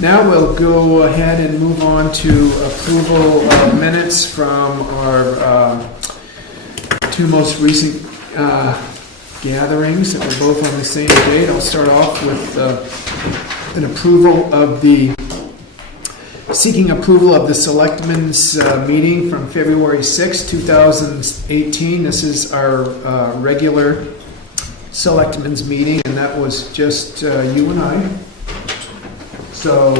Now we'll go ahead and move on to approval of minutes from our two most recent gatherings that were both on the same date. I'll start off with an approval of seeking approval of the Selectmen's meeting from February 6, 2018. This is our regular Selectmen's meeting, and that was just you and I. So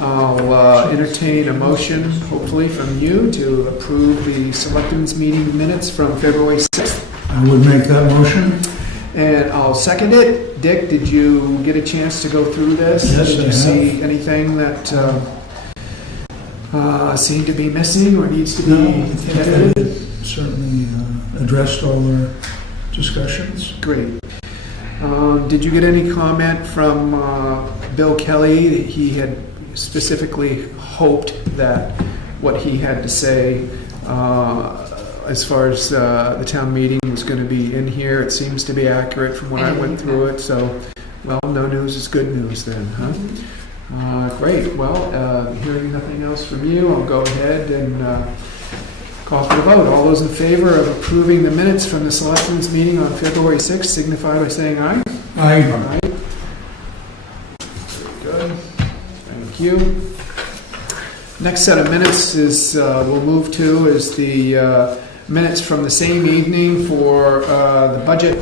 I'll entertain a motion, hopefully from you, to approve the Selectmen's meeting minutes from February 6th. I would make that motion. And I'll second it. Dick, did you get a chance to go through this? Yes, did you see anything that seemed to be missing or needs to be edited? Certainly addressed all our discussions. Great. Did you get any comment from Bill Kelly? He had specifically hoped that what he had to say as far as the town meeting was going to be in here. It seems to be accurate from when I went through it. So, well, no news is good news then, huh? Great. Well, hearing nothing else from you, I'll go ahead and call for the vote. All those in favor of approving the minutes from the Selectmen's meeting on February 6th signify by saying aye. Aye. Aye. Very good. Thank you. Next set of minutes is we'll move to is the minutes from the same evening for the budget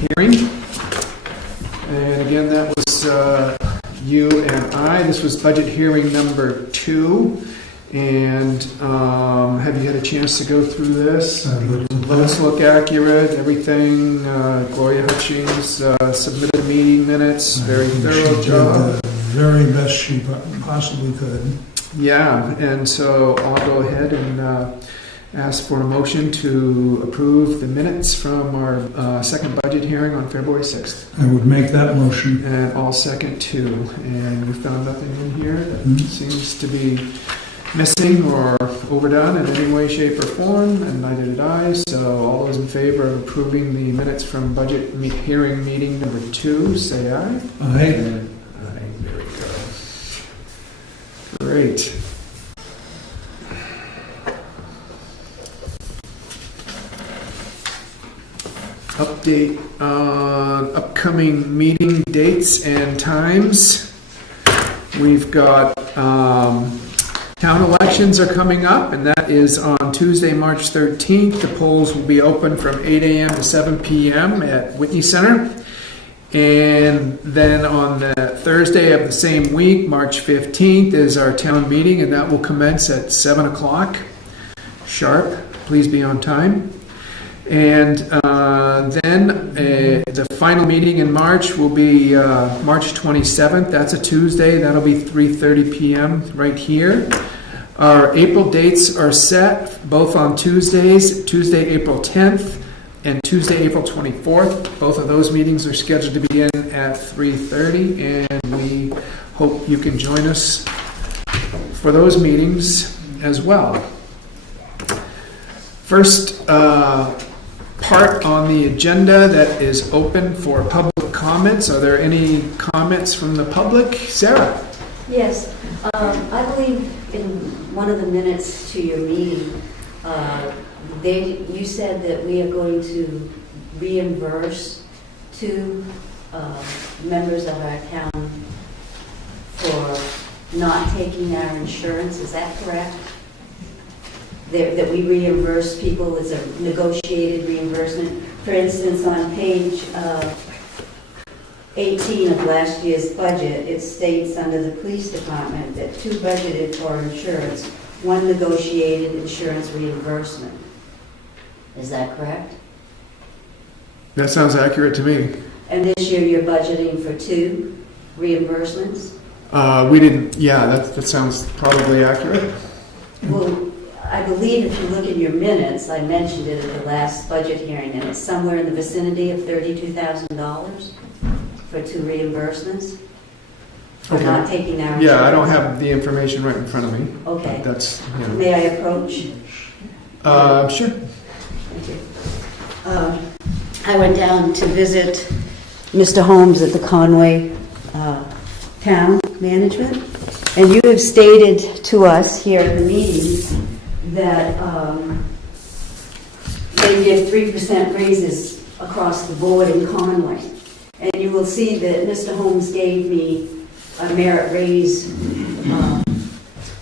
hearing. And again, that was you and I. This was budget hearing number 2. And have you had a chance to go through this? Votes look accurate, everything. Gloria Hutchings submitted meeting minutes, very thorough job. The very best she possibly could. Yeah, and so I'll go ahead and ask for a motion to approve the minutes from our second budget hearing on February 6th. I would make that motion. And I'll second too. And we found nothing in here that seems to be missing or overdone in any way, shape, or form, and neither did I. So all those in favor of approving the minutes from budget hearing meeting number 2, say aye. Aye. Aye. There we go. Great. Update on upcoming meeting dates and times. We've got town elections are coming up, and that is on Tuesday, March 13th. The polls will be open from 8 a.m. to 7 p.m. at Whitney Center. And then on the Thursday of the same week, March 15th, is our town meeting, and that will commence at 7 o'clock sharp. Please be on time. And then the final meeting in March will be March 27th. That's a Tuesday. That'll be 3:30 p.m. right here. Our April dates are set both on Tuesdays, Tuesday, April 10th and Tuesday, April 24th. Both of those meetings are scheduled to begin at 3:30, and we hope you can join us for those meetings as well. First part on the agenda that is open for public comments. Are there any comments from the public? Sarah? Yes. I believe in one of the minutes to your meeting, you said that we are going to reimburse 2 members of our town for not taking our insurance. Is that correct? That we reimburse people as a negotiated reimbursement. For instance, on page 18 of last year's budget, it states under the police department that 2 budgeted for insurance, 1 negotiated insurance reimbursement. Is that correct? That sounds accurate to me. And this year you're budgeting for 2 reimbursements? We didn't, yeah, that sounds probably accurate. Well, I believe if you look in your minutes, I mentioned it at the last budget hearing, and it's somewhere in the vicinity of $32,000 for 2 reimbursements for not taking our insurance. Yeah, I don't have the information right in front of me. Okay. That's, you know. May I approach? Sure. Thank you. I went down to visit Mr. Holmes at the Conway Town Management, And you have stated to us here at the meeting that they give 3% raises across the board in Conway. And you will see that Mr. Holmes gave me a merit raise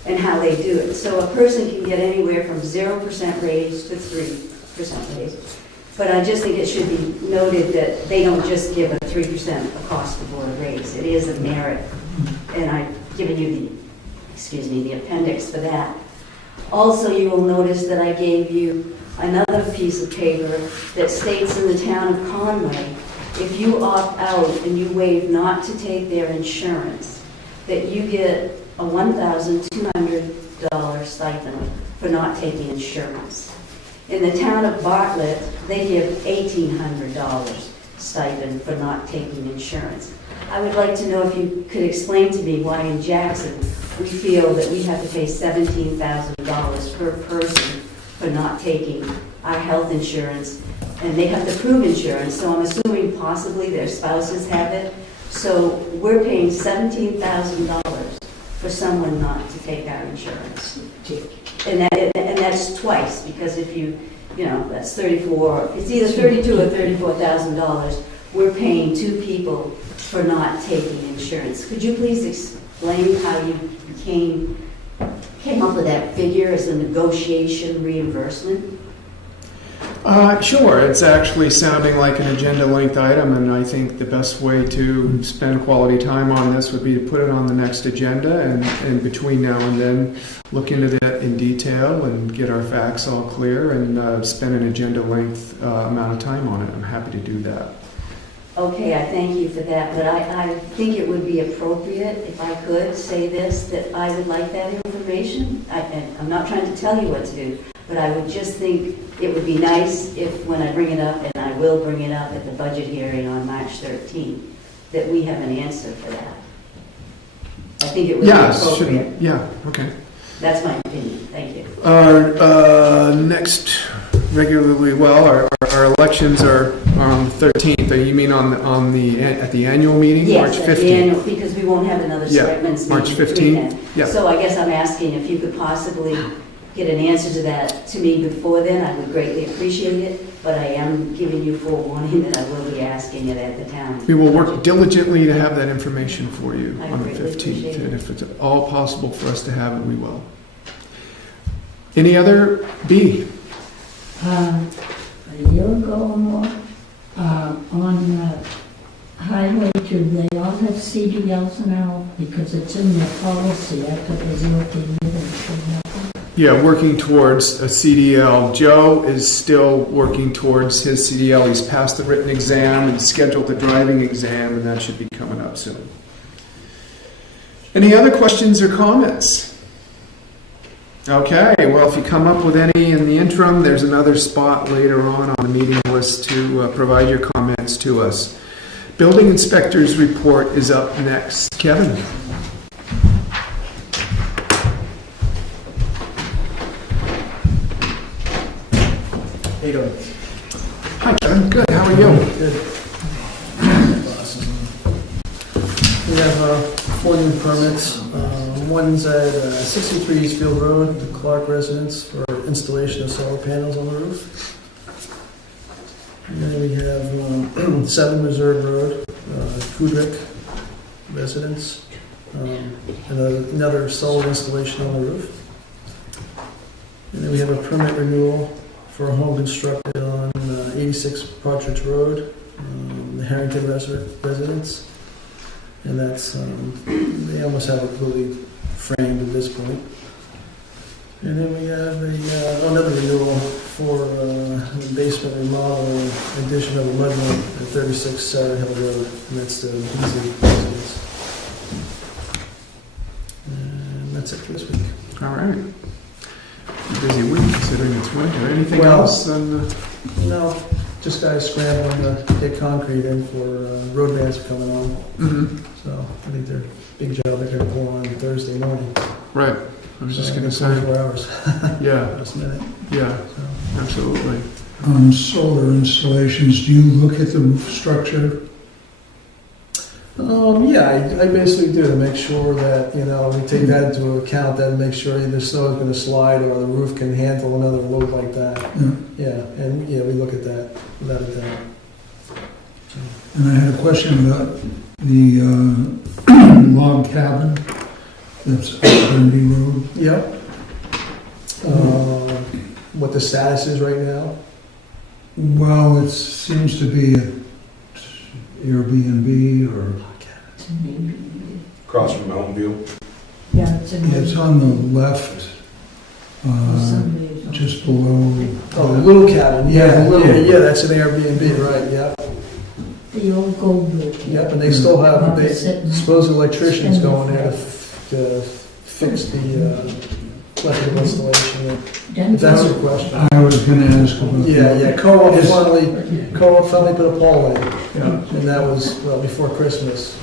and how they do it. So a person can get anywhere from 0% raise to 3% raise. But I just think it should be noted that they don't just give a 3% across the board raise. It is a merit. And I've given you the appendix for that. Also, you will notice that I gave you another piece of paper that states in the town of Conway, if you opt out and you waive not to take their insurance, that you get a $1,200 stipend for not taking insurance. In the town of Bartlett, they give $1,800 stipend for not taking insurance. I would like to know if you could explain to me why in Jackson we feel that we have to pay $17,000 per person for not taking our health insurance, and they have to prove insurance, so I'm assuming possibly their spouses have it. So we're paying $17,000 for someone not to take our insurance. And that's twice, because if that's it's either $32,000 or $34,000. We're paying two people for not taking insurance. Could you please explain how you came up with that figure as a negotiation reimbursement? Sure. It's actually sounding like an agenda-length item, and I think the best way to spend quality time on this would be to put it on the next agenda, and between now and then look into that in detail and get our facts all clear and spend an agenda-length amount of time on it. I'm happy to do that. Okay, I thank you for that, but I think it would be appropriate if I could say this, that I would like that information. I'm not trying to tell you what to do, but I would just think it would be nice if, when I bring it up, and I will bring it up at the budget hearing on March 13th, that we have an answer for that. I think it would be appropriate. Yeah, okay. That's my opinion. Thank you. Our next our elections are on the 13th. You mean at the annual meeting, Yes, March 15th? At the annual, because we won't have another Selectmen's meeting. March 15th. Yeah. So I guess I'm asking if you could possibly get an answer to that to me before then. I would greatly appreciate it, but I am giving you forewarning that I will be asking it at the town. We will work diligently to have that information for you I on the greatly 15th, appreciate it. and if it's all possible for us to have it, we will. Any other B? A year ago or more, on Highway 2, they all have CDLs now because it's in their policy. I thought they were looking at it. Yeah, working towards a CDL. Joe is still working towards his CDL. He's passed the written exam and scheduled the driving exam, and that should be coming up soon. Any other questions or comments? Okay, well, if you come up with any in the interim, there's another spot later on the meeting list to provide your comments to us. Building inspector's report is up next. Kevin? How you doing? Hi, Kevin. Good. How are you? Good. We have 4 new permits. One's at 63 Eastfield Road, the Clark residence, for installation of solar panels on the roof. And then we have 7 Reserve Road, Kudrick residence, and another solar installation on the roof. And then we have a permit renewal for a home constructed on 86 Partridge Road, the Harrington residence. And that's, they almost have it fully framed at this point. And then we have another renewal for the basement remodel and addition of a mudroom at 36 Sarah Hill Road, and that's the Beasley residence. And that's it for this week. All right. Busy week considering it's winter. Anything else? No, just guys scrambling to get concrete in for road bands are coming on. Mm-hmm. So I think they're big job they're going to pull on Thursday morning. Right. I was just going to say. 24 hours. Yeah. Last minute. Yeah. So. Absolutely. Solar installations, do you look at the roof structure? Yeah, I basically do to make sure that, we take that into account, that make sure the snow is gonna slide or the roof can handle another load like that. Yeah, and, we look at that, without a doubt. And I had a question about the log cabin that's up Dundee Road. Yep. What the status is right now? Well, it seems to be an Airbnb or Across from Mountain View. Yeah, it's in. it's on the left, Somebody's. just below. Oh, the little cabin, Yeah, the little- yeah, that's an Airbnb, right, yep. The old gold bridge. Yep, and they still have, they Sitting- suppose electricians going there to fix the electrical installation. If that's your question. I was going to ask about that. Yeah, co-op Is- finally put a pole in, Yeah. and that was, before Christmas.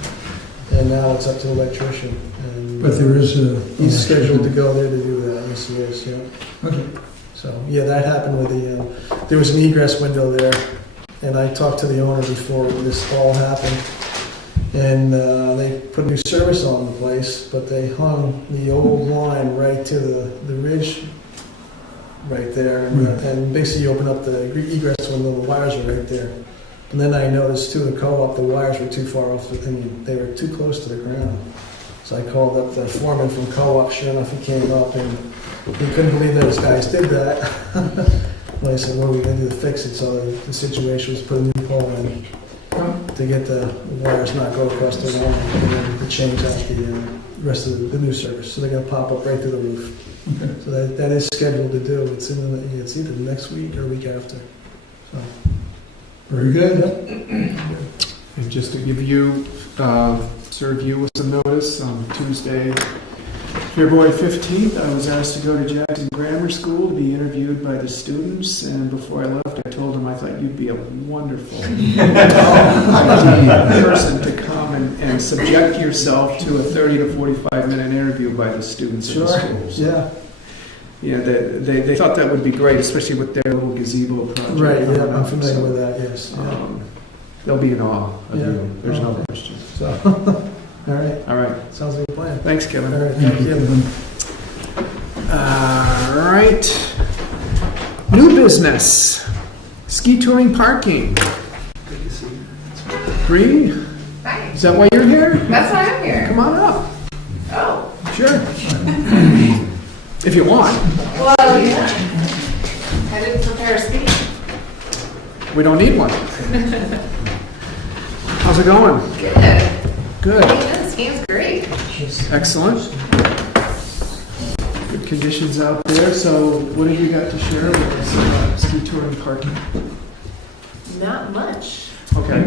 And now it's up to the electrician. And But there is a. he's scheduled to go there to do that, yes he is, yeah. Okay. So, yeah, that happened with there was an egress window there, and I talked to the owner before this all happened. And they put new service on the place, but they hung the old line right to the ridge right there. And basically you open up the egress window, the wires are right there. And then I noticed too, the co-op, the wires were too far off, they were too close to the ground. So I called up the foreman from co-op, sure enough he came up and he couldn't believe that his guys did that. And I said, what are we going to do to fix it? So the situation was put a new pole in to get the wires not go across the line and then to change out the rest of the new service. So they're going to pop up right through the roof. Okay. So that is scheduled to do. It's either next week or week after. So. Very good. And just to give you, serve you with some notice, on Tuesday, February 15th, I was asked to go to Jackson Grammar School to be interviewed by the students, and before I left, I told them I thought you'd be a wonderful person to come and subject yourself to a 30 to 45-minute interview by the students in the schools. Yeah. Yeah, they thought that would be great, especially with their little gazebo project. Right. Yeah. coming I'm up. familiar So, with that. Yes. Yeah. They'll be in awe of Yeah. you. There's no Okay. question. So. All right. All right. Sounds like a plan. Thanks, Kevin. All right. Thank you. All right. New business. Ski touring parking. Bree, Hi. is that why you're here? That's why I'm here. Come on up. Oh. Sure. If you want. Well, yeah. I didn't prepare a speech. We don't need one. How's it going? Good. Good. Yeah, this game's great. Excellent. Good conditions out there. So what have you got to share with us about ski touring parking? Not much. Okay.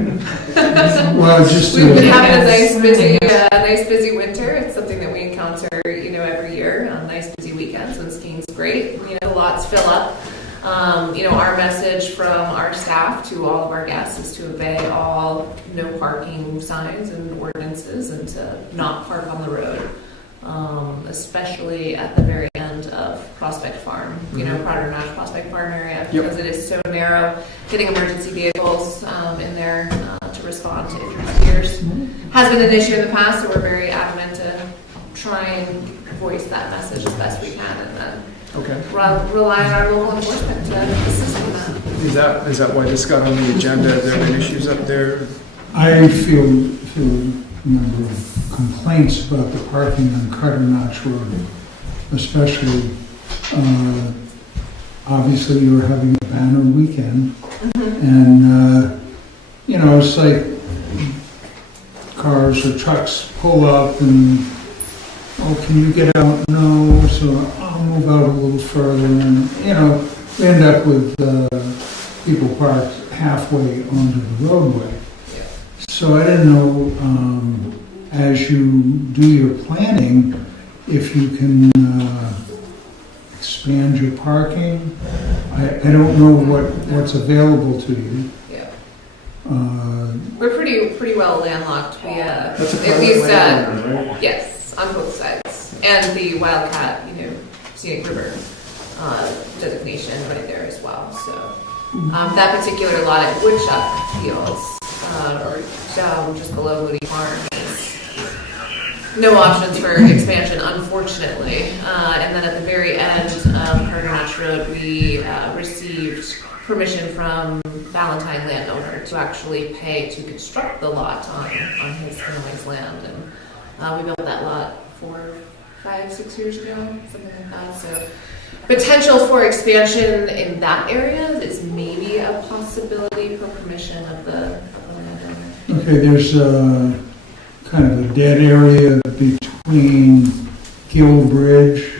Well, just We've been to, having a nice busy winter. It's something that we encounter, every year on nice busy weekends when skiing's great. Lots fill up. Our message from our staff to all of our guests is to obey all no parking signs and ordinances and to not park on the road, especially at the very end of Prospect Farm, Crowder Notch Prospect Farm area, because it is so narrow. Getting emergency vehicles in there to respond to injured skiers has been an issue in the past, so we're very adamant to try and voice that message as best we can, and then rely on our local enforcement to assist in that. Is that why this got on the agenda? Have there been issues up there? I feel a number of complaints about the parking on Carter Notch Road, especially, obviously you were having a banner weekend, and, it's like cars or trucks pull up and, oh, can you get out? No, so I'll move out a little further, and, we end up with people parked halfway onto the roadway. So I didn't know, as you do your planning, if you can expand your parking. I don't know what's available to you. Yeah. We're pretty well landlocked. We That's a at private least landowner, right? yes, on both sides, and the Wildcat, scenic river designation right there as well. So that particular lot at Woodchuck Fields, or down just below Moody Farm, no options for expansion, unfortunately. And then at the very end of Carter Notch Road, we received permission from Valentine landowner to actually pay to construct the lot on his family's land. And we built that lot 4, 5, 6 years ago, something like that. So potential for expansion in that area is maybe a possibility for permission of the landowner. Okay, there's kind of a dead area between Gill Bridge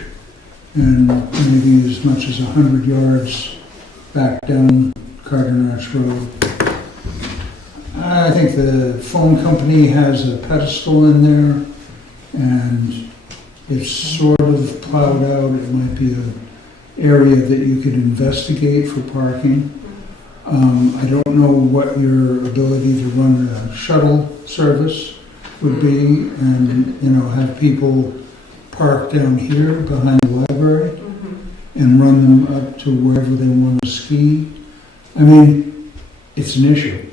and maybe as much as 100 yards back down Carter Notch Road. I think the phone company has a pedestal in there, and it's sort of plowed out. It might be an area that you could investigate for parking. I don't know what your ability to run a shuttle service would be, and have people park down here behind the library and run them up to wherever they want to ski. I mean, it's an issue.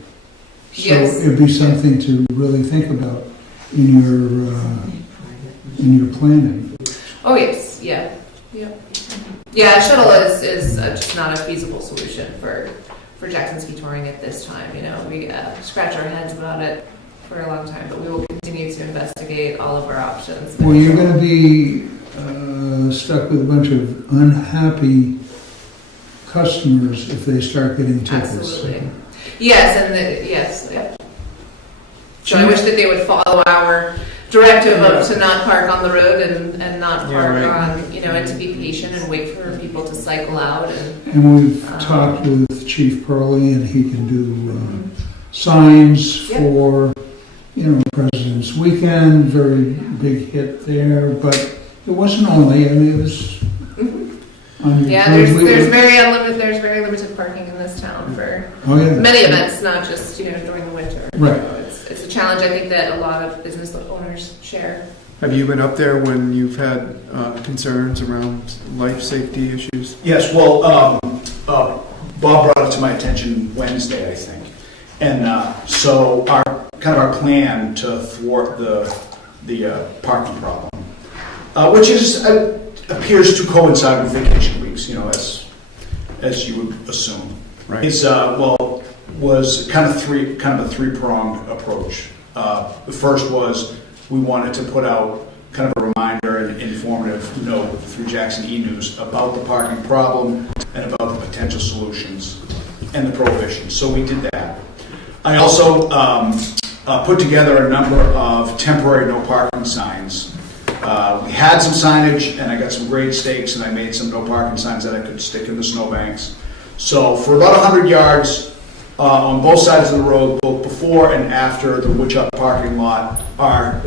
So Yes. it'd be something to really think about in your planning. Oh, yes, yeah. Yep. Yeah, shuttle is just not a feasible solution for Jackson Ski Touring at this time. We scratch our heads about it for a long time, but we will continue to investigate all of our options. Well, you're going to be stuck with a bunch of unhappy customers if they start getting tickets. Absolutely. Yes, yep. So I wish that they would follow our directive of to not park on the road and not park on, and to be patient and wait for people to cycle out. And we've talked with Chief Pearlie, and he can do signs for, President's Weekend, very big hit there, but it wasn't only, it was on your there's very limited parking in this town for many events, not just, during the winter. Right. It's a challenge I think that a lot of business owners share. Have you been up there when you've had concerns around life safety issues? Yes, well, Bob brought it to my attention Wednesday, I think. And so our plan to thwart the parking problem, which appears to coincide with vacation weeks, as you would assume. Right. Was kind of a three-pronged approach. The first was we wanted to put out kind of a reminder and informative note through Jackson E-News about the parking problem and about the potential solutions and the prohibitions. So we did that. I also put together a number of temporary no parking signs. We had some signage, and I got some grade stakes, and I made some no parking signs that I could stick in the snowbanks. So for about 100 yards on both sides of the road, both before and after the Woodchuck parking lot, are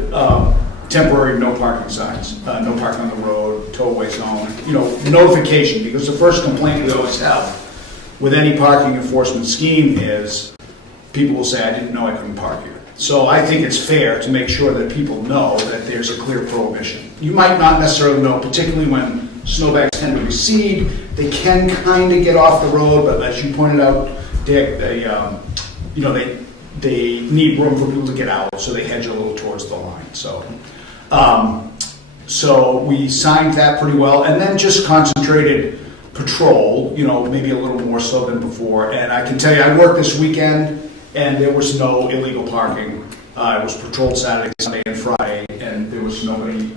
temporary no parking signs. No parking on the road, tow-away zone, notification, because the first complaint we always have with any parking enforcement scheme is people will say, I didn't know I couldn't park here. So I think it's fair to make sure that people know that there's a clear prohibition. You might not necessarily know, particularly when snowbanks tend to recede. They can kind of get off the road, but as you pointed out, Dick, they need room for people to get out, so they hedge a little towards the line. So we signed that pretty well, and then just concentrated patrol, maybe a little more so than before. And I can tell you, I worked this weekend, and there was no illegal parking. It was patrolled Saturday, Sunday, and Friday, and there was nobody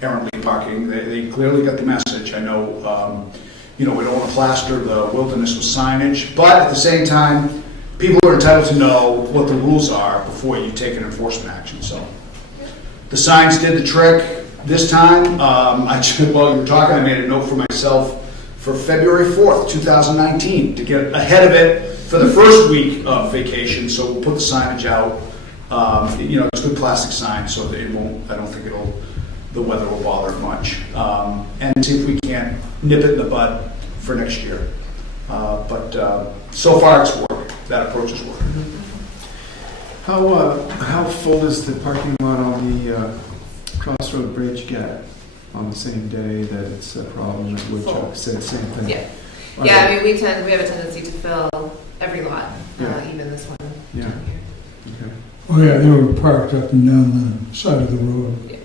errantly parking. They clearly got the message. I know, we don't want to plaster the wilderness with signage, but at the same time, people are entitled to know what the rules are before you take an enforcement action. So the signs did the trick this time. While you were talking, I made a note for myself for February 4th, 2019, to get ahead of it for the first week of vacation. So we'll put the signage out. It's good plastic sign, so that it won't. I don't think the weather will bother it much. And see if we can't nip it in the bud for next year. But so far it's worked. That approach has worked. How full does the parking lot on the Crossroad Bridge get on the same day that it's a problem with Woodchuck? Same thing. Yeah. Okay. Yeah, I mean, we have a tendency to fill every lot, Yeah. even this one. Yeah. down here. Okay. Oh yeah, they were parked up and down the side of the road. Yeah.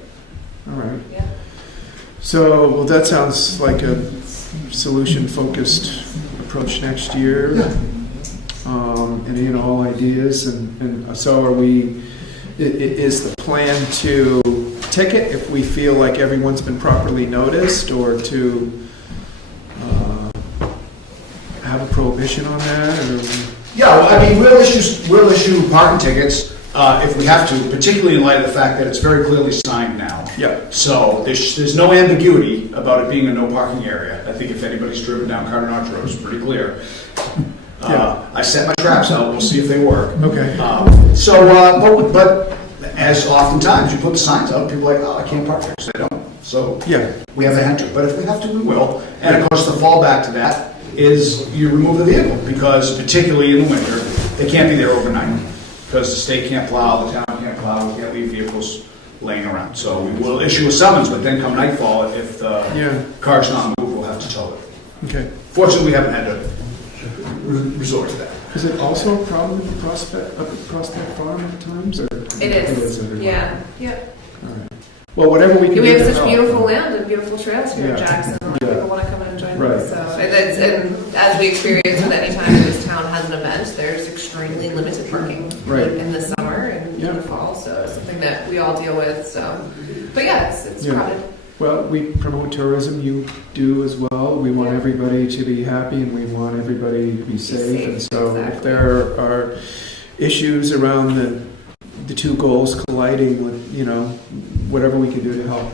All right. Yeah. So, well, that sounds like a solution-focused approach next year. Yeah. Any and all ideas, and so are we, is the plan to ticket if we feel like everyone's been properly noticed, or to have a prohibition on that, or? Yeah, well, I mean, we'll issue parking tickets if we have to, particularly in light of the fact that it's very clearly signed now. Yeah. So there's no ambiguity about it being a no parking area. I think if anybody's driven down Carter Notch Road, it's pretty clear. I set my traps out, we'll see if they work. Okay. But as oftentimes you put the signs up, people are like, oh, I can't park there, so they don't. So Yeah. we have the enter, but if we have to, we will. And of course, the fallback to that is you remove the vehicle, because particularly in the winter, they can't be there overnight, because the state can't plow, the town can't plow, we can't leave vehicles laying around. So we will issue a summons, but then come nightfall, if the car's not moved, we'll have to tow it. Okay. Fortunately, we haven't had to resort to that. Is it also a problem in the Prospect Farm at times, or? It is. everywhere? Yeah. Yep. All right. Well, whatever we can do We have to such help. beautiful land and beautiful trails here in Yeah. Jackson. A lot of Yeah. people want to come and enjoy Right. them. So, and as we experience with any time this town has an event, there's extremely limited parking Right. in the summer and Yeah. in the fall. So it's something that we all deal with. So, but yeah, it's Yeah. crowded. Well, we promote tourism, you do as well. We want Yeah. everybody to be happy, and we want everybody to be safe. And so if exactly. there are issues around the two goals colliding with, whatever we can do to help.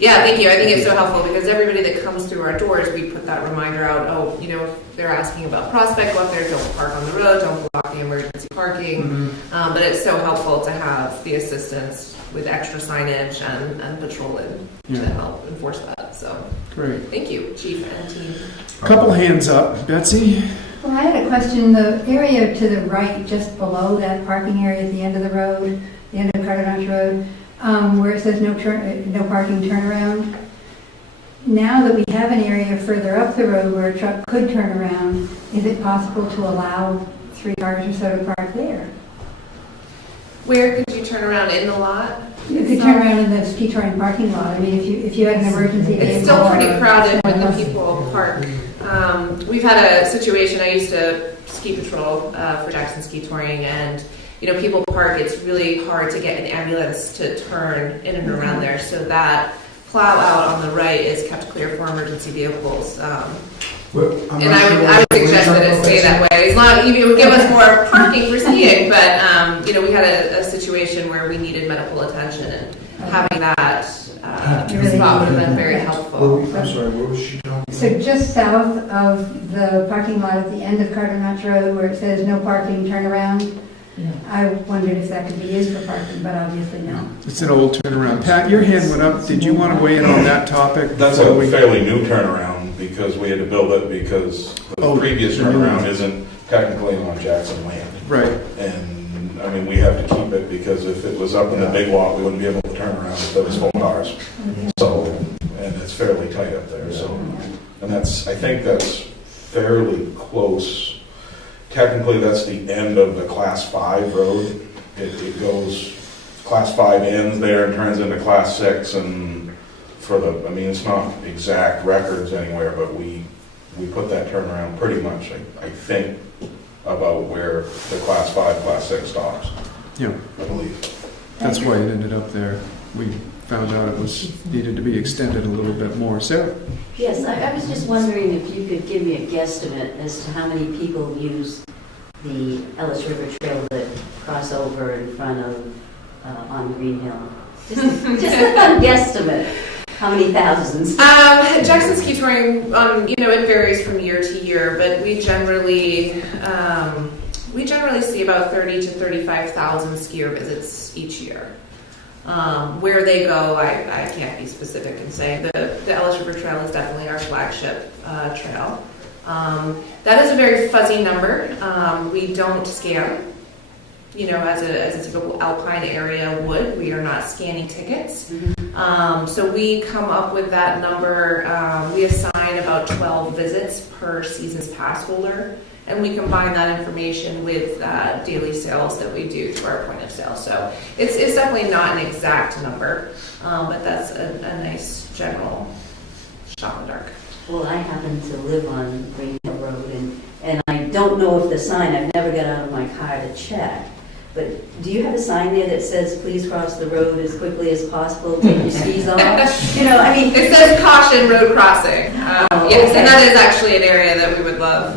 Yeah, thank you. I think it's so helpful because everybody that comes through our doors, we put that reminder out. Oh, if they're asking about Prospect, go up there, don't park on the road, don't block the emergency parking. But it's so helpful to have the assistance with extra signage and patrolling to help enforce that. So Great. thank you, Chief and team. Couple hands up. Betsy? Well, I had a question. The area to the right, just below that parking area at the end of the road, the end of Carter Notch Road, where it says no parking turnaround. Now that we have an area further up the road where a truck could turn around, is it possible to allow 3 cars or so to park there? Where could you turn around in the lot? You could turn around in the ski touring parking lot. I mean, if you had an emergency vehicle. It's still pretty or crowded when someone the else- people park. We've had a situation, I used to ski patrol for Jackson Ski Touring, and people park, it's really hard to get an ambulance to turn in and around there, so that plow out on the right is kept clear for emergency vehicles. And I would suggest that it stay that way. It's not, it would give us more parking for skiing, but, we had a situation where we needed medical attention, and having that spot would have been very helpful. I'm sorry, what was she talking about? So just south of the parking lot at the end of Carter Notch Road where it says no parking, turn around, Yeah. I wondered if that could be used for parking, but obviously no. It's an old turnaround. Pat, your hand went up. Did you want to weigh in on that topic? That's before a we- fairly new turnaround because we had to build it because the previous the new turnaround one. isn't technically on Jackson land. Right. And, I mean, we have to keep it because if it was up in the big lot, we wouldn't be able to turn around if there was 4 cars. So, and it's fairly tight up there, so, and I think that's fairly close. Technically, that's the end of the Class 5 road. It goes, Class 5 ends there and turns into Class 6, and it's not exact records anywhere, but we put that turnaround pretty much, I think, about where the Class 5, Class 6 stops, Yeah, I believe. that's why it ended up there. We found out it needed to be extended a little bit more. Sarah? Yes, I was just wondering if you could give me a guesstimate as to how many people use the Ellis River Trail that cross over in front of, on Green Hill. Just a fun guesstimate. How many thousands? Jackson Ski Touring, it varies from year to year, but we generally see about 30 to 35,000 skier visits each year. Where they go, I can't be specific and say. The Ellis River Trail is definitely our flagship trail. That is a very fuzzy number. We don't scan, as a typical alpine area would. We are not scanning tickets. So we come up with that number. We assign about 12 visits per season's pass holder and we combine that information with daily sales that we do through our point of sale. So it's definitely not an exact number, but that's a nice general shot in the dark. Well, I happen to live on Green Hill Road, and I don't know if the sign, I've never got out of my car to check, but do you have a sign there that says, please cross the road as quickly as possible, take your skis off? You know, I mean... It says caution road crossing. Oh, Yes, okay. and that is actually an area that we would love.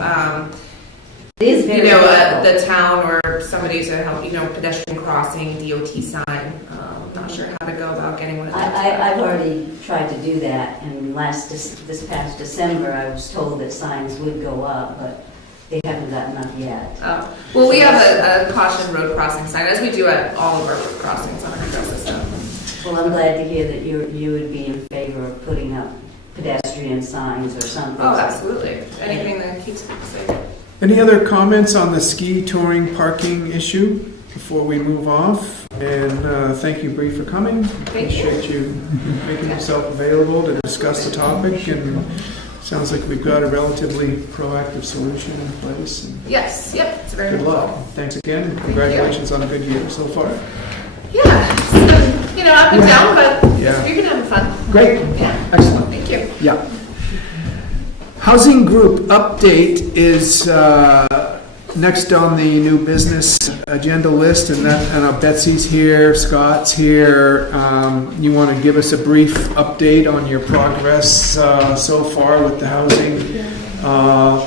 It is very difficult. The town or somebody to help, pedestrian crossing, DOT sign. Not sure how to go about getting one of those. I've already tried to do that, and this past December, I was told that signs would go up, but they haven't gotten up yet. Oh. Well, we have a caution road crossing sign, as we do at all of our road crossings on our trail system. Well, I'm glad to hear that you would be in favor of putting up pedestrian signs or something. Oh, absolutely. Anything that keeps people safe. Any other comments on the ski touring parking issue before we move off? And thank you, Bree, for coming. Appreciate you making yourself available to discuss the topic. And sounds like we've got a relatively proactive solution in place. And Yes, yep. It's very good helpful. luck. Thanks again, and congratulations on a good year so far. Yeah, so, up and down, but Yeah. we've been having fun. Great. Yeah. Excellent. Thank you. Yeah. Housing group update is next on the new business agenda list, and Betsy's here, Scott's here. You want to give us a brief update on your progress so far with the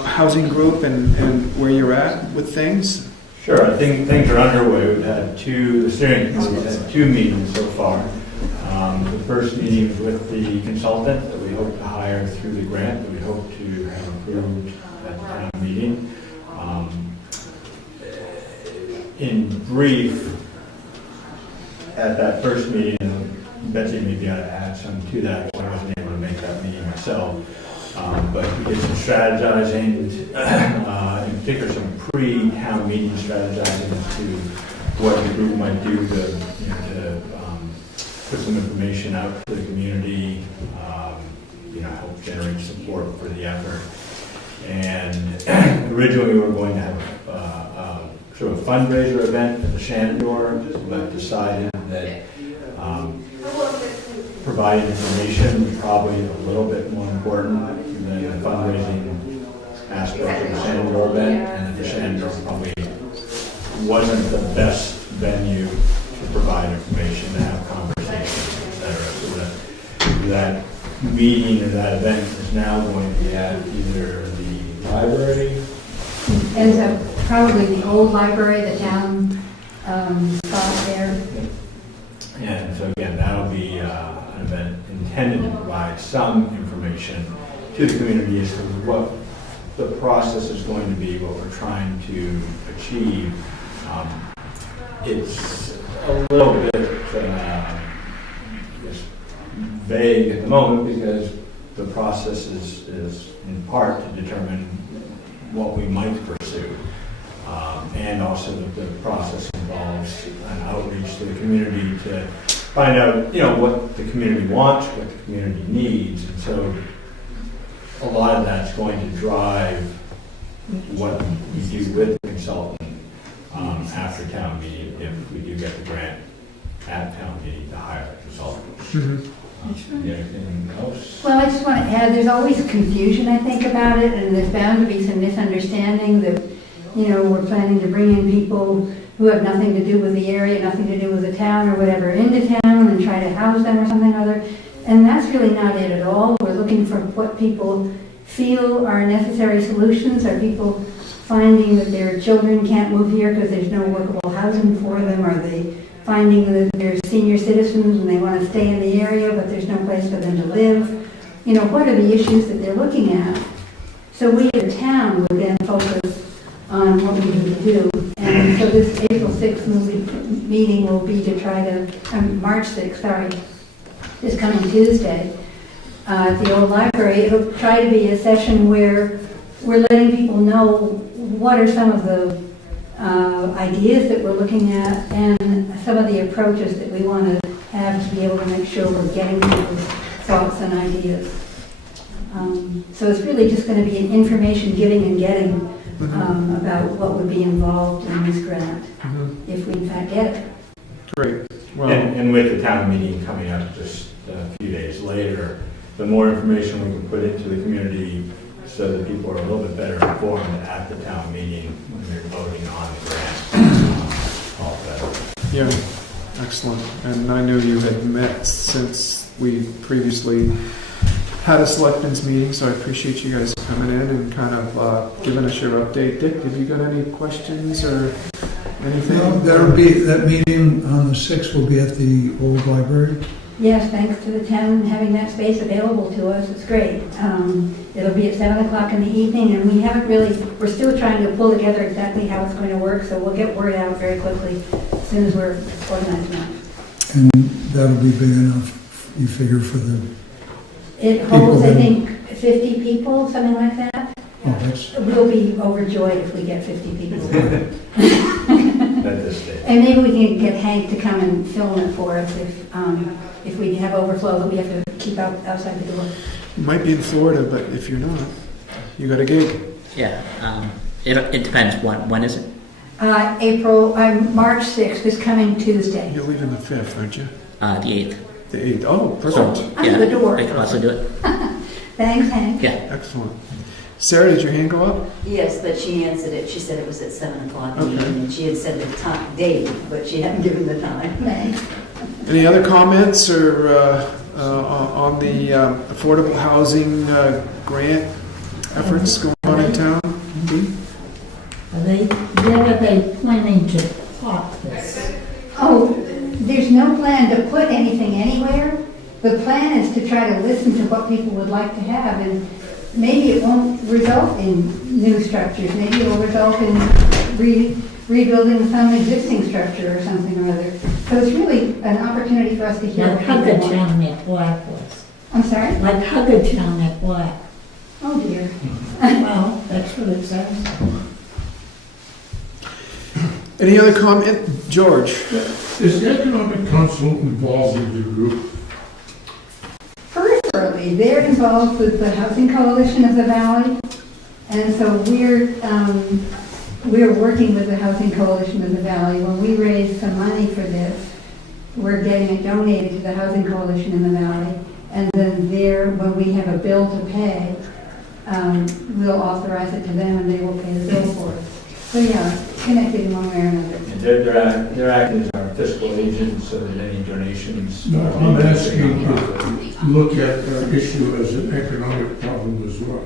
housing group and where you're at with things? Sure, I think things are underway. We've had the steering committee's had 2 meetings so far. The first meeting was with the consultant that we hope to hire through the grant that we hope to have approved at the town meeting. In brief, at that first meeting, Betsy maybe ought to add some to that, because I wasn't able to make that meeting myself. But we did some strategizing, in particular some pre-town meeting strategizing as to what the group might do to put some information out to the community, help generate support for the effort. And originally we were going to have sort of a fundraiser event at the Shenandoah, but decided that providing information was probably a little bit more important than the fundraising aspect of the Shenandoah event, and that the Shenandoah probably wasn't the best venue to provide information, to have conversations, etc. So that meeting or that event is now going to be at either the library. Ends up probably the old library, the town spot there. And so again, that'll be an event intended to provide some information to the community as to what the process is going to be, what we're trying to achieve. It's a little bit vague at the moment because the process is in part to determine what we might pursue. And also that the process involves an outreach to the community to find out, what the community wants, what the community needs. And so a lot of that's going to drive what we do with the consultant after town meeting, if we do get the grant at town meeting to hire a consultant. Anything else? Well, I just want to add, there's always confusion, I think, about it, and there's bound to be some misunderstanding that, we're planning to bring in people who have nothing to do with the area, nothing to do with the town or whatever, into town and try to house them or something or other. And that's really not it at all. We're looking for what people feel are necessary solutions. Are people finding that their children can't move here because there's no workable housing for them? Are they finding that they're senior citizens and they want to stay in the area but there's no place for them to live? What are the issues that they're looking at? So we as a town would then focus on what we need to do. And so this April 6th meeting will be to try to, March 6th, sorry, this coming Tuesday, at the old library. It'll try to be a session where we're letting people know what are some of the ideas that we're looking at and some of the approaches that we want to have to be able to make sure we're getting people's thoughts and ideas. So it's really just going to be an information giving and getting Mhm. about what would be involved in this grant, Mhm. if we in fact get it. Great. Well, And with the town meeting coming up just a few days later, the more information we can put into the community so that people are a little bit better informed at the town meeting when they're voting on the grant, all better. yeah, excellent. And I knew you had met since we previously had a selectmen's meeting, so I appreciate you guys coming in and kind of giving us your update. Dick, have you got any questions or anything? No, that meeting on the 6th will be at the old library. Yes, thanks to the town having that space available to us, it's great. It'll be at 7 o'clock in the evening, and we haven't really, we're still trying to pull together exactly how it's going to work, so we'll get word out very quickly as soon as we're organized enough. And that'll be big enough, you figure, for the, It holds, I People think, 50 people, something like that. oh, that's, We'll be overjoyed if we get 50 people. At this stage. And maybe we can get Hank to come and film it for us if we have overflow that we have to keep outside the door. You might be in Florida, but if you're not, you got a gig. Yeah, it depends. When is it? March 6th, this coming Tuesday. You're leaving the 5th, aren't you? The 8th. The 8th. Oh, perfect. So, Under the door. I could possibly do it. Thanks, Hank. Yeah. Excellent. Sarah, did your hand go up? Yes, but she answered it. She said it was at 7 o'clock in the Okay. evening. She had said the time, date, but she hadn't given the time. Thanks. Any other comments or on the affordable housing grant efforts going on in town? Dee? Where are they planning to park this? Oh, there's no plan to put anything anywhere. The plan is to try to listen to what people would like to have, and maybe it won't result in new structures. Maybe it will result in rebuilding some existing structure or something or other. So it's really an opportunity for us to hear Like what people want. Huggertown at Black was. I'm sorry? Like Huggertown at Black. Oh, dear. Well, that's what it says. Any other comment? George? Is the Economic Council involved in the group? Peripherally, they're involved with the Housing Coalition of the Valley, and so we're working with the Housing Coalition of the Valley. When we raise some money for this, we're getting it donated to the Housing Coalition in the Valley, and then when we have a bill to pay, we'll authorize it to them and they will pay the bill for it. So yeah, it's connected in one way or another. And they're acting as our fiscal agent so that any donations. No, I'm asking you to look at our issue as an economic problem as well.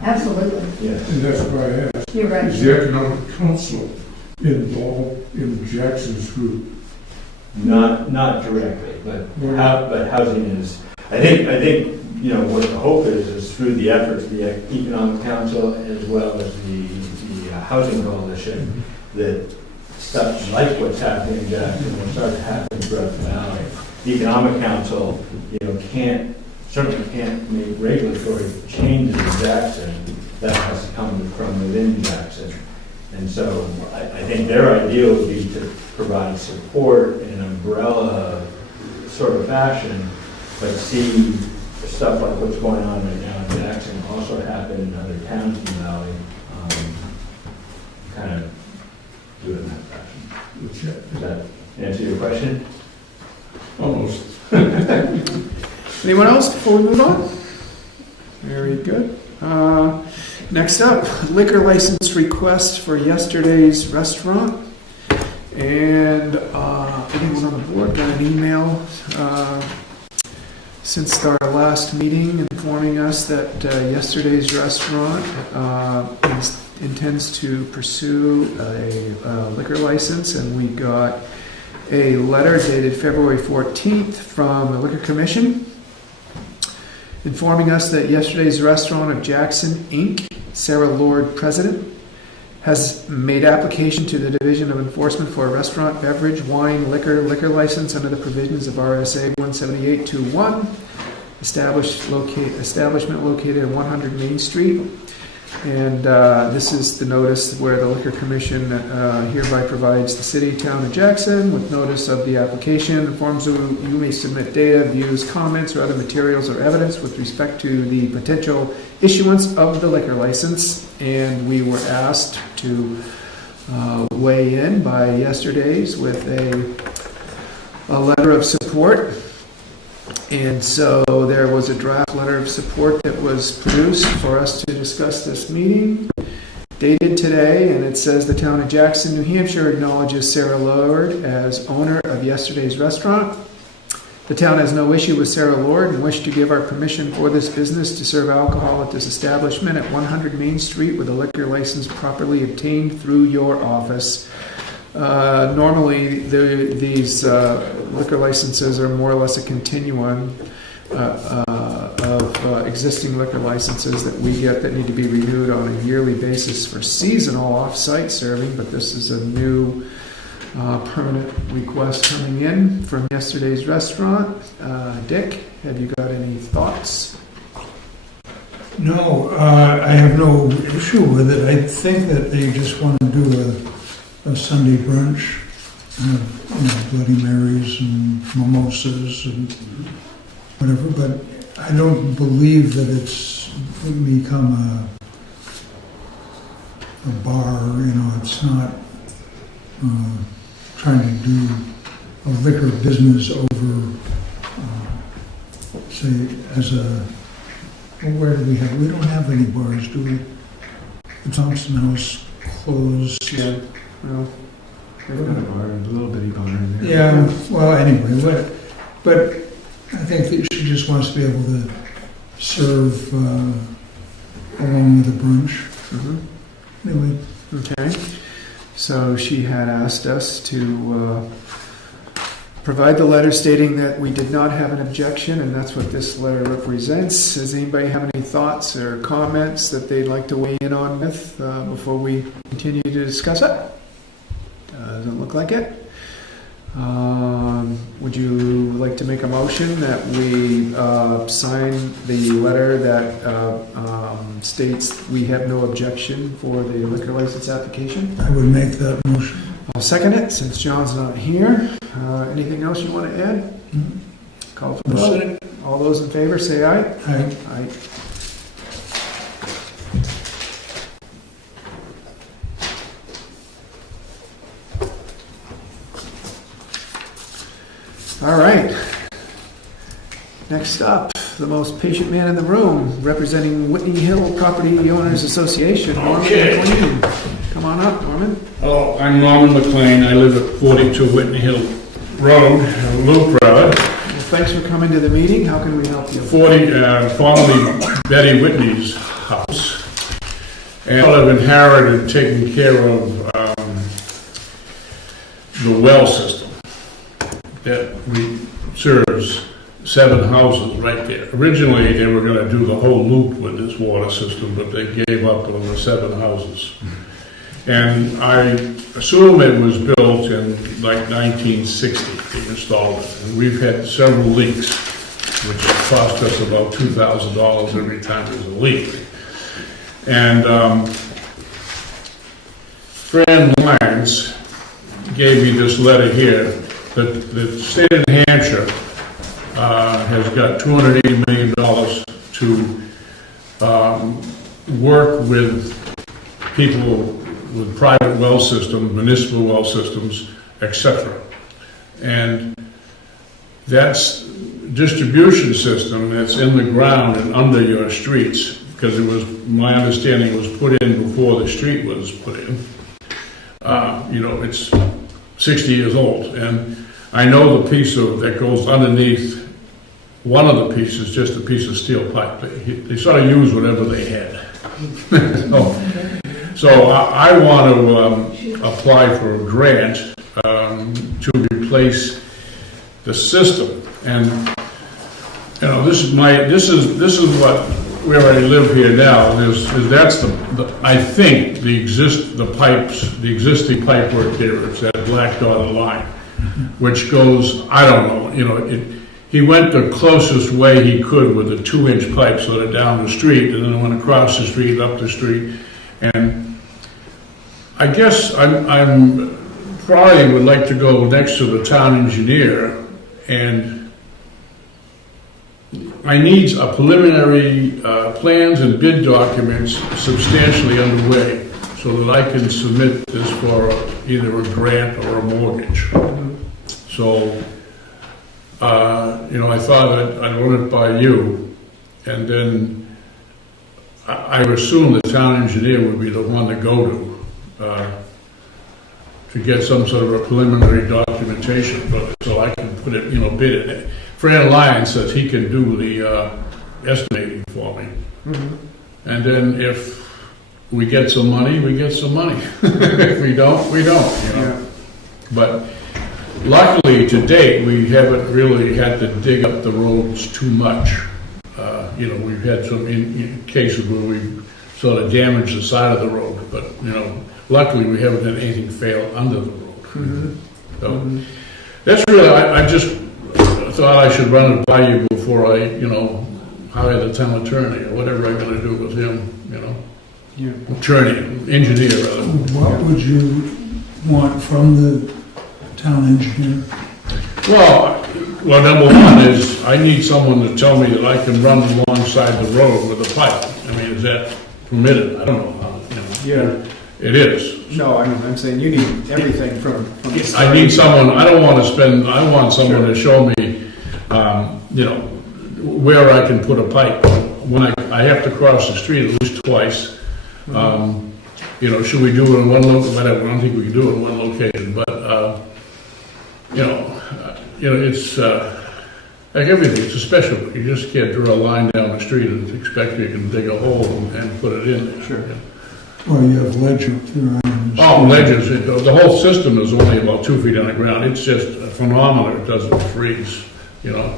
Absolutely, Yes. And that's why I asked, you're right. is the Economic Council involved in Jackson's group? Not directly, but housing is, I think, what the hope is through the efforts of the Economic Council as well as the Housing Coalition, that stuff like what's happening in Jackson will start to happen throughout the valley. The Economic Council, certainly can't make regulatory changes in Jackson. That has to come from within Jackson. And so I think their idea would be to provide support in an umbrella sort of fashion, but see stuff like what's going on right now in Jackson also happen in other towns in the valley. Kind of do it in that fashion. Does that answer your question? Almost. Anyone else before we move on? Very good. Next up, liquor license request for yesterday's restaurant. And anyone on the board got an email since our last meeting informing us that yesterday's restaurant intends to pursue a liquor license, and we got a letter dated February 14th from the Liquor Commission informing us that yesterday's restaurant of Jackson, Inc., Sarah Lord, President, has made application to the Division of Enforcement for a restaurant, beverage, wine, liquor license under the provisions of RSA 178-21, establishment located at 100 Main Street. And this is the notice where the Liquor Commission hereby provides the city, town of Jackson with notice of the application, informs you may submit data, views, comments, or other materials or evidence with respect to the potential issuance of the liquor license. And we were asked to weigh in by yesterday's with a letter of support. And so there was a draft letter of support that was produced for us to discuss this meeting, dated today, and it says the town of Jackson, New Hampshire acknowledges Sarah Lord as owner of yesterday's restaurant. The town has no issue with Sarah Lord and wish to give our permission for this business to serve alcohol at this establishment at 100 Main Street with a liquor license properly obtained through your office. Normally, these liquor licenses are more or less a continuum of existing liquor licenses that we get that need to be renewed on a yearly basis for seasonal off-site serving, but this is a new permanent request coming in from yesterday's restaurant. Dick, have you got any thoughts? No, I have no issue with it. I think that they just want to do a Sunday brunch, Bloody Marys and mimosas and whatever, but I don't believe that it's become a bar, it's not trying to do a liquor business over, say, as a, where do we have, we don't have any bars, do we? The Thompson House closed. Yeah. Well, they've got a bar, a little bitty bar in there. Yeah, well, anyway, but I think that she just wants to be able to serve along with the brunch. Mm-hmm. Anyway. Okay. So she had asked us to provide the letter stating that we did not have an objection, and that's what this letter represents. Does anybody have any thoughts or comments that they'd like to weigh in on with before we continue to discuss it? Doesn't look like it. Would you like to make a motion that we sign the letter that states we have no objection for the liquor license application? I would make that motion. I'll second it since John's not here. Anything else you want to add? Mm-hmm. Call for the vote. All those in favor say aye. Aye. Aye. All right. Next up, the most patient man in the room, representing Whitney Hill Property Owners Association, Norman McLean. Come on up, Norman. Hello, I'm Norman McLean. I live at 42 Whitney Hill Road, Loop Road. Well, thanks for coming to the meeting. How can we help you? Formerly Betty Whitney's house. And I've inherited taking care of the well system that serves 7 houses right there. Originally, they were going to do the whole loop with this water system, but they gave up on the 7 houses. And I assume it was built in like 1960, they installed it. And we've had several leaks, which cost us about $2,000 every time there's a leak. And Fran Lyons gave me this letter here that the state of New Hampshire has got $280 million to work with people with private well systems, municipal well systems, etc. And that's distribution system that's in the ground and under your streets, because it was, my understanding, was put in before the street was put in. It's 60 years old, and I know the piece that goes underneath. One of the pieces, just a piece of steel pipe. They sort of used whatever they had. So I want to apply for a grant to replace the system. And this is what where I live here now. That's I think the existing pipe work there is that black dotted line, which goes, I don't know, he went the closest way he could with a 2-inch pipe, sort of down the street, and then went across the street, up the street. And I guess I'm probably would like to go next to the town engineer, and I need a preliminary plans and bid documents substantially underway so that I can submit this for either a grant or a mortgage. So, I thought I'd run it by you, and then I assume the town engineer would be the one to go to get some sort of a preliminary documentation for it, so I can put it, bid it. Fran Lyons says he can do the estimating for me. And then if we get some money, we get some money. If we don't, we don't, Yeah. But luckily, to date, we haven't really had to dig up the roads too much. We've had some cases where we sort of damaged the side of the road, but, luckily, we haven't had anything fail under the road. So that's really, I just thought I should run it by you before I, hire the town attorney or whatever I'm gonna do with him, Yeah. Attorney, engineer, rather. What would you want from the town engineer? Well, number one is, I need someone to tell me that I can run alongside the road with a pipe. I mean, is that permitted? I don't know how, Yeah. It is. No, I'm saying you need everything from the start. I need someone, I want someone to show me, where I can put a pipe. When I have to cross the street at least twice. Should we do it in one whatever, I don't think we can do it in one location, but, it's, like everything, it's a special, you just can't draw a line down the street and expect you can dig a hole and put it in there. Sure. Well, you have ledge up there. Oh, ledges, the whole system is only about 2 feet on the ground, it's just a phenomenon, it doesn't freeze, Yeah.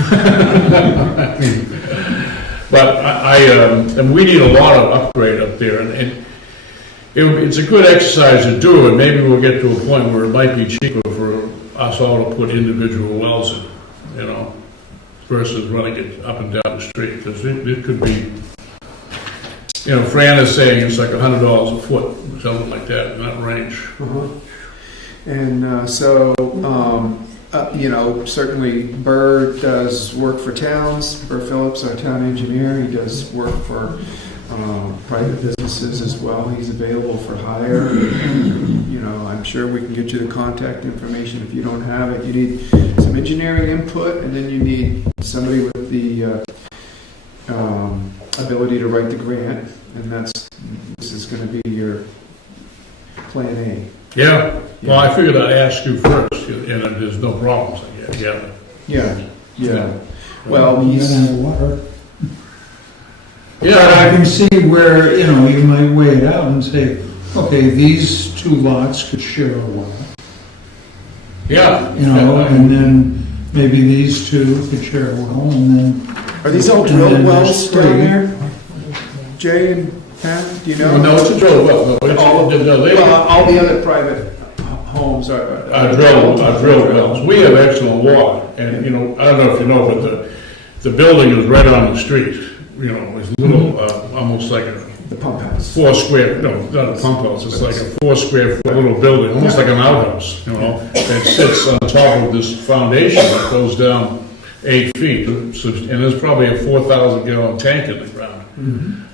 I mean, but and we need a lot of upgrade up there, and it's a good exercise to do, and maybe we'll get to a point where it might be cheaper for us all to put individual wells in, versus running it up and down the street, because it could be, Fran is saying it's like $100 a foot, something like that, in that range. And certainly Burr does work for towns. Burr Phillips, our town engineer, he does work for private businesses as well. He's available for hire. I'm sure we can get you the contact information if you don't have it. You need some engineering input, and then you need somebody with the ability to write the grant, and this is going to be your plan A. Yeah, well, I figured I'd ask you first, and there's no problems, I guess, Yeah. Well, he's... But I can see where, you might weigh it out and say, okay, these 2 lots could share a well. Yeah. And then maybe these 2 could share a well, and then... Are these all drilled wells down there? Jay and Pat, do you know? No, it's a drill well. All the other private homes are drilled wells. We have excellent water, and, I don't know if you know, but the building is right on the street. It's little, almost like the pump house. 4 square, no, not a pump house, it's like a 4 square foot little building, almost like an outhouse, that sits on top of this foundation that goes down 8 feet, and there's probably a 4,000 gallon tank in the ground.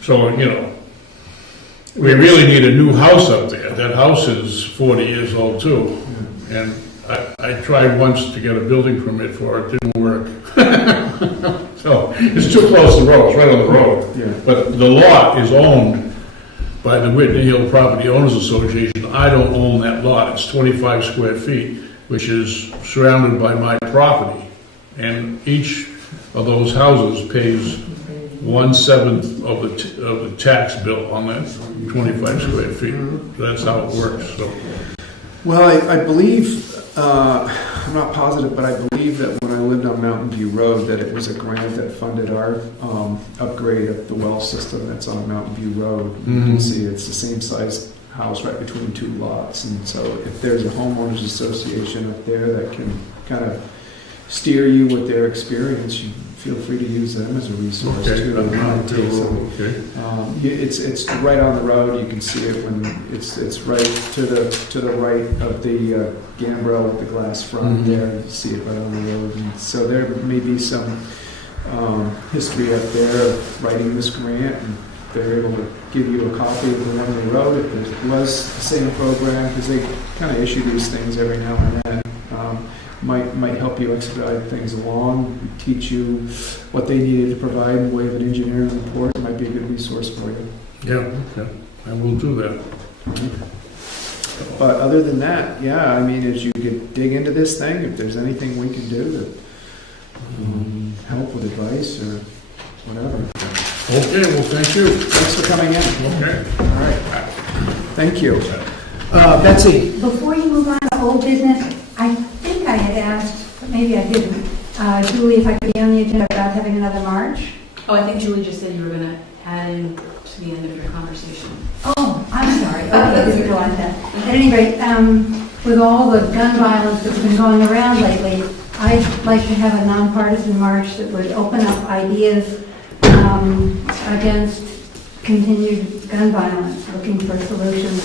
So, we really need a new house up there. That house is 40 years old too, and I tried once to get a building permit for it, didn't work. So, it's too close to the road, it's right on the road. Yeah. But the lot is owned by the Whitney Hill Property Owners Association. I don't own that lot, it's 25 square feet, which is surrounded by my property. And each of those houses pays 1/7 of the tax bill on that 25 square feet. That's how it works, so. Well, I believe, I'm not positive, but I believe that when I lived on Mountain View Road, that it was a grant that funded our upgrade of the well system that's on Mountain View Road. You can see it's the same size house right between 2 lots. And so if there's a homeowners association up there that can kind of steer you with their experience, you feel free to use them as a resource Okay, too. okay. It's right on the road. You can see it when it's right to the right of the gambrel with the glass front Mhm. there. You see it right on the road. And so there may be some history up there of writing this grant, and they're able to give you a copy of the one they wrote if it was the same program, because they kind of issue these things every now and then. Might help you expedite things along, teach you what they needed to provide in the way of an engineering report. It might be a good resource for you. Yeah, okay, I will do that. But other than that, yeah, I mean, as you dig into this thing, if there's anything we can do to help with advice or whatever. Okay, well, thank you. Thanks for coming in. Okay. All right. Thank you. Betsy? Before you move on to old business, I think I had asked, but maybe I didn't, Julie, if I could be on the agenda about having another march. Oh, I think Julie just said you were going to add in to the end of your conversation. Oh, I'm sorry. Okay, I didn't realize that. At any rate, with all the gun violence that's been going around lately, I'd like to have a nonpartisan march that would open up ideas against continued gun violence, looking for solutions.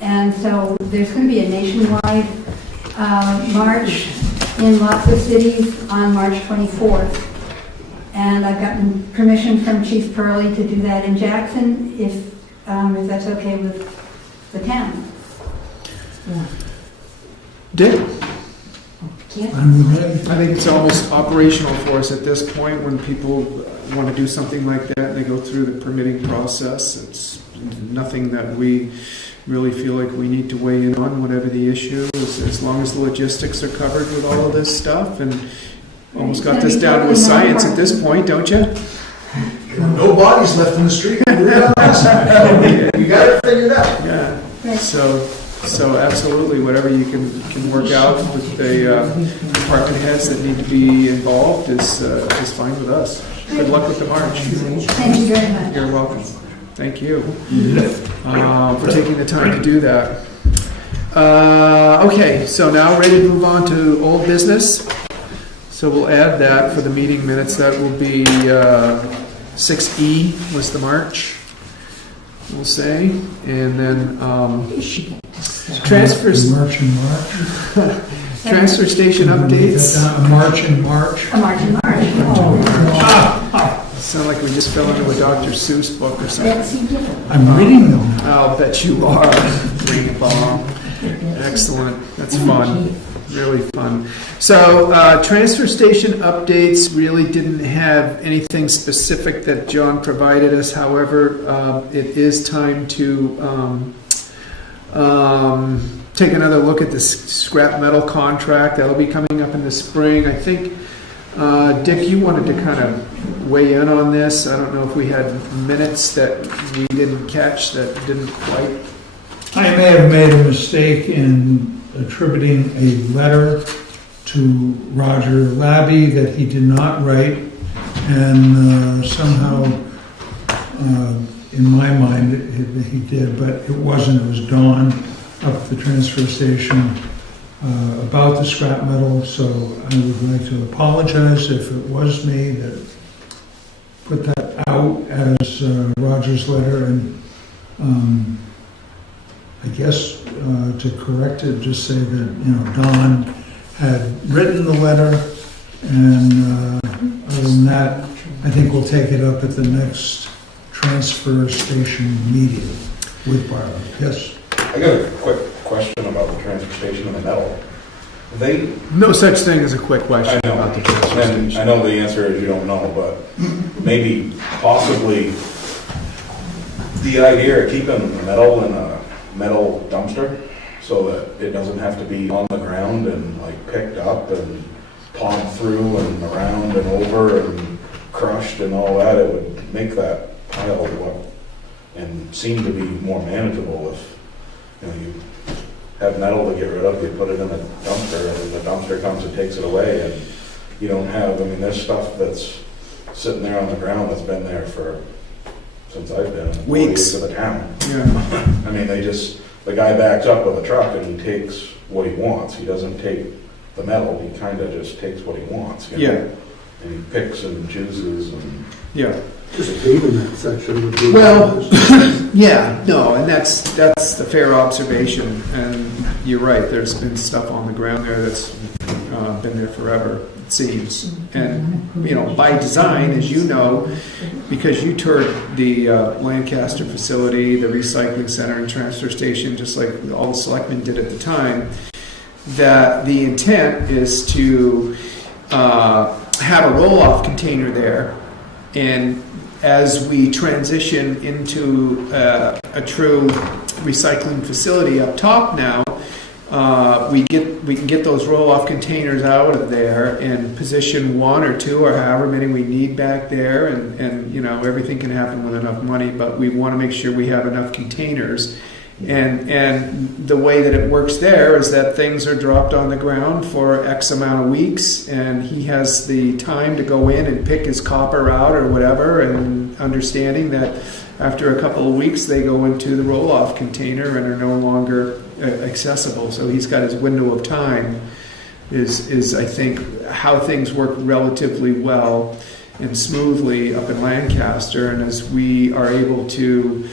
And so there's going to be a nationwide march in lots of cities on March 24th. And I've gotten permission from Chief Purley to do that in Jackson, if that's okay with the town. Dick? I'm ready. I think it's almost operational for us at this point when people want to do something like that and they go through the permitting process. It's nothing that we really feel like we need to weigh in on, whatever the issue is, as long as the logistics are covered with all of this stuff. And almost got this down to a science at this point, don't you? No bodies left in the street. You got it figured out. Yeah. So absolutely, whatever you can work out with the department heads that need to be involved is fine with us. Good luck with the march. Thank you very much. You're welcome. Thank you for taking the time to do that. Okay, so now ready to move on to old business. So we'll add that for the meeting minutes. That will be 6E was the march, we'll say. And then transfer station updates. A march in March. A march in March. Sound like we just fell into a Dr. Seuss book or something. I'm reading them. I'll bet you are. Ring bomb. Excellent. That's fun. Really fun. So, transfer station updates really didn't have anything specific that John provided us. However, it is time to take another look at the scrap metal contract. That'll be coming up in the spring. I think, Dick, you wanted to kind of weigh in on this. I don't know if we had minutes that we didn't catch that didn't quite. I may have made a mistake in attributing a letter to Roger Labby that he did not write, and somehow, in my mind, he did, but it wasn't. It was Dawn up at the transfer station about the scrap metal, so I would like to apologize if it was me that put that out as Roger's letter, and I guess to correct it, just say that, Don had written the letter, and other than that, I think we'll take it up at the next transfer station meeting with Barbara. Yes? I got a quick question about the transfer station and the metal. No such thing as a quick question I know, about the transfer and station. I know the answer is you don't know, but maybe possibly the idea of keeping the metal in a metal dumpster so that it doesn't have to be on the ground and like picked up and pawed through and around and over and crushed and all that. It would make that pile up and seem to be more manageable if you have metal to get rid of, you put it in a dumpster and the dumpster comes and takes it away, and you don't have, there's stuff that's sitting there on the ground that's been there since I've been Weeks. to the town. Yeah. The guy backs up with a truck and he takes what he wants. He doesn't take the metal, he kind of just takes what he wants. You know? Yeah. And he picks and chooses and. Yeah. Just paving that section would be. Well, yeah, no, and that's the fair observation, and you're right, there's been stuff on the ground there that's been there forever, it seems. And, you know, by design, as you know, because you toured the Lancaster facility, the recycling center and transfer station, just like all the selectmen did at the time, that the intent is to have a roll-off container there, and as we transition into a true recycling facility up top now, we can get those roll-off containers out of there and position one or two or however many we need back there, and you know, everything can happen with enough money, but we want to make sure we have enough containers. And the way that it works there is that things are dropped on the ground for X amount of weeks, and he has the time to go in and pick his copper out or whatever, and understanding that after a couple of weeks they go into the roll-off container and are no longer accessible. So he's got his window of time is I think how things work relatively well and smoothly up in Lancaster, and as we are able to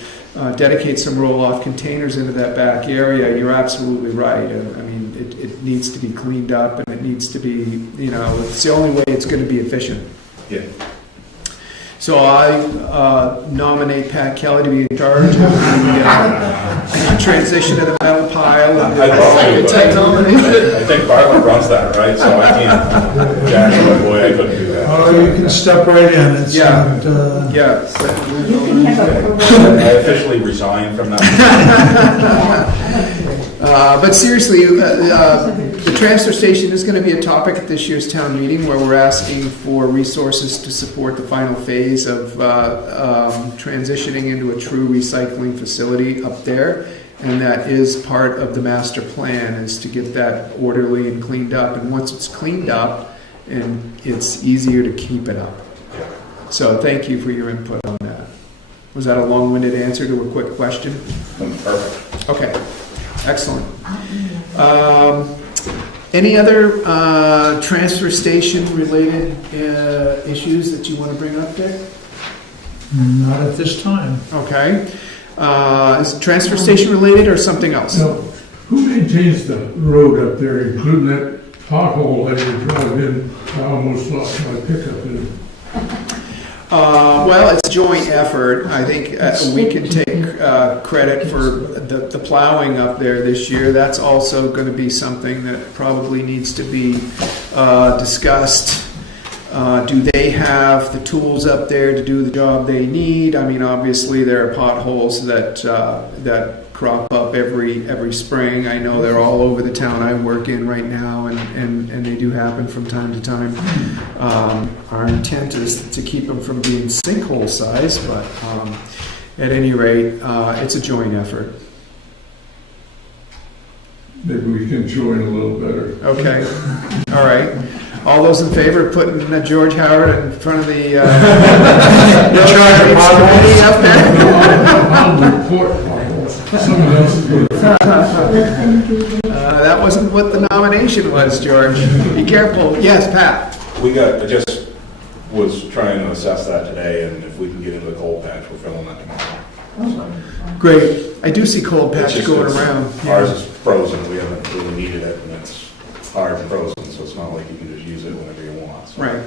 dedicate some roll-off containers into that back area, you're absolutely right. I mean, it needs to be cleaned up, and it needs to be, you know, it's the only way it's going to be efficient. Yeah. So I nominate Pat Kelly to be in charge of the transition of the metal pile. I'd love to, but I think Bartlett runs that, right? So I can't, Jackson, my boy, I couldn't do that. Oh, you can step right in. It's Yeah. not, Yeah. You can have a I officially resigned from that. But seriously, the transfer station is going to be a topic at this year's town meeting, where we're asking for resources to support the final phase of transitioning into a true recycling facility up there. And that is part of the master plan, is to get that orderly and cleaned up. And once it's cleaned up, and it's easier to keep it up. So thank you for your input on that. Was that a long-winded answer to a quick question? Perfect. Okay, excellent. Any other transfer station related issues that you want to bring up, Dick? not at this time. Okay. Is it transfer station related or something else? Now, who maintains the road up there, including that pothole that you drive in? I almost lost my pickup in it. Well, it's a joint effort. I think we can take credit for the plowing up there this year. That's also going to be something that probably needs to be discussed. Do they have the tools up there to do the job they need? I mean, obviously there are potholes that crop up every spring. I know they're all over the town I work in right now, and they do happen from time to time. Our intent is to keep them from being sinkhole size, but at any rate, it's a joint effort. Maybe we can join a little better. Okay, all right. All those in favor of putting George Howard in front of the committee up there? I'll report potholes. Someone else is going to. That wasn't what the nomination was, George. Be careful. Yes, Pat. I just was trying to assess that today, and if we can get into the cold patch, we're filling that tomorrow. Great. I do see cold It's patch just- going it's- around. Ours is frozen, we haven't really needed it, and it's hard and frozen, so it's not like you can just use it whenever you want. So, Right.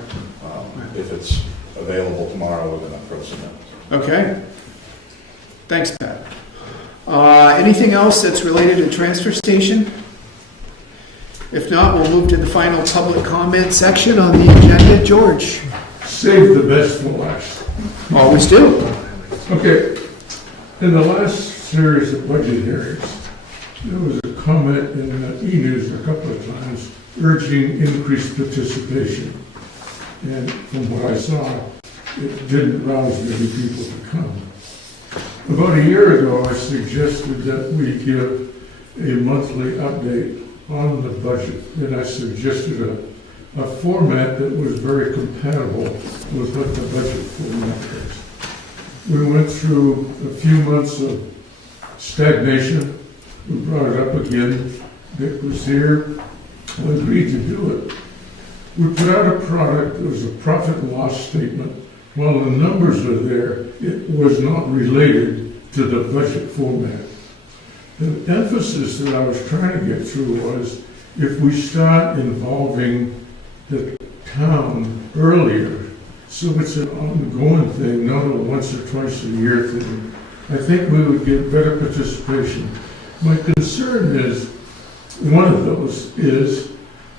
If it's available tomorrow, we're gonna frozen it. Okay. Thanks, Pat. Anything else that's related to transfer station? If not, we'll move to the final public comment section on the agenda. George. Save the best for last. Always do. Okay, in the last series of budget hearings, there was a comment in the e-news a couple of times urging increased participation. And from what I saw, it didn't rouse many people to come. About a year ago, I suggested that we give a monthly update on the budget, and I suggested a format that was very compatible with what the budget format is. We went through a few months of stagnation. We brought it up again. Dick was here. who agreed to do it. We put out a product that was a profit and loss statement. While the numbers are there, it was not related to the budget format. The emphasis that I was trying to get through was, if we start involving the town earlier, so it's an ongoing thing, not a once or twice a year thing, I think we would get better participation. My concern is, one of those is,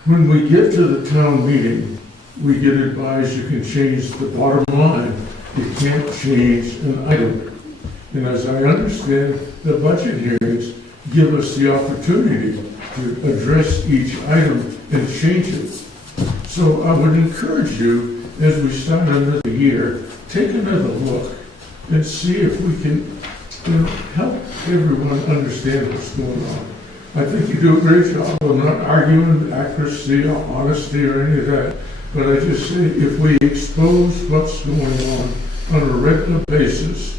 when we get to the town meeting, we get advised you can change the bottom line, you can't change an item. And as I understand, the budget hearings give us the opportunity to address each item and change it. So I would encourage you, as we start another year, take another look and see if we can, help everyone understand what's going on. I think you do a great job. I'm not arguing accuracy or honesty or any of that, but I just say if we expose what's going on a regular basis,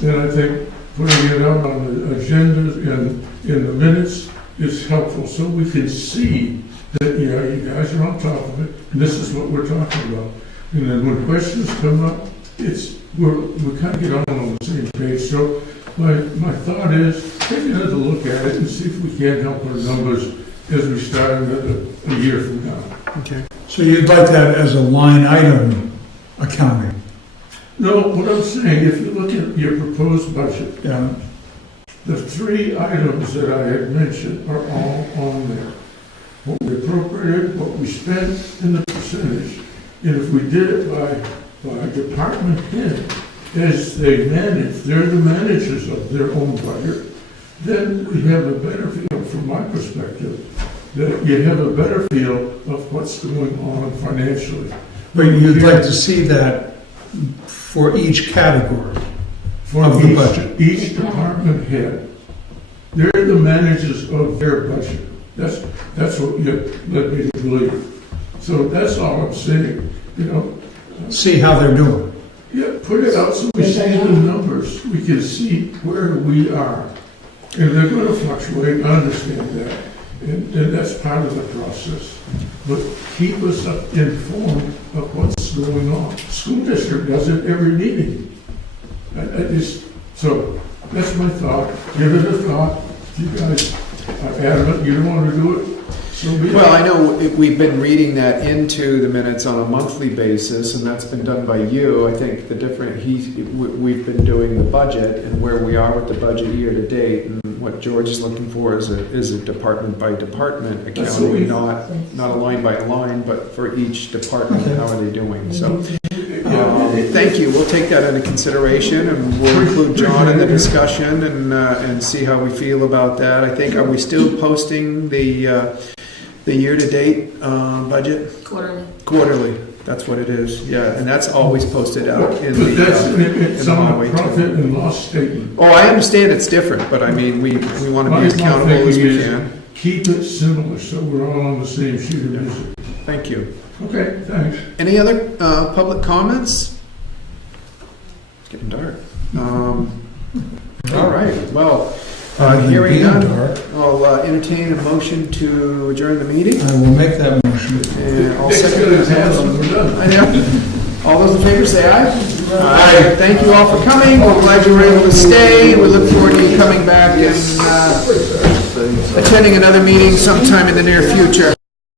then I think putting it out on the agenda and in the minutes is helpful, so we can see that, yeah, you guys are on top of it, and this is what we're talking about. And then when questions come up, we kind of get on the same page. So my thought is, take another look at it and see if we can help our numbers as we start a year from now. Okay. So you'd like that as a line item accounting? No, what I'm saying, if you look at your proposed budget, Yeah. the three items that I had mentioned are all on there. What we appropriated, what we spent, and the percentage. And if we did it by department head, as they manage, they're the managers of their own budget, then we have a better feel, from my perspective, that you have a better feel of what's going on financially. But you'd like to see that for each category of the budget? Each department head, they're the managers of their budget. That's what you led me to believe. So that's all I'm saying, See how they're doing. Yeah, put it out so we see the numbers. We can see where we are. And they're going to fluctuate, I understand that. And that's part of the process. But keep us informed of what's going on. School district does it every meeting. So that's my thought. Give it a thought. If you guys are adamant you don't want to do it, so be it. Well, I know we've been reading that into the minutes on a monthly basis, and that's been done by you. I think we've been doing the budget and where we are with the budget year to date, and what George is looking for is a department by department accounting, not a line by line, but for each department, how are they doing? So, thank you. We'll take that into consideration, and we'll include John in the discussion and see how we feel about that. I think, are we still posting the year-to-date budget? Quarterly. That's what it is. Yeah, and that's always posted out in But that's the it's on highway a profit too. and loss statement. Oh, I understand it's different, but I mean, we want to be as accountable as we can. Keep it similar so we're all on the same sheet of music. Thank you. Okay, thanks. Any other public comments? It's getting dark. All right, well, hearing none, I'll entertain a motion to adjourn the meeting. I will make that motion. And I'll second that. I know. All those in favor say aye. Aye. Thank you all for coming. We're glad you were able to stay. We look forward to you coming back and attending another meeting sometime in the near future.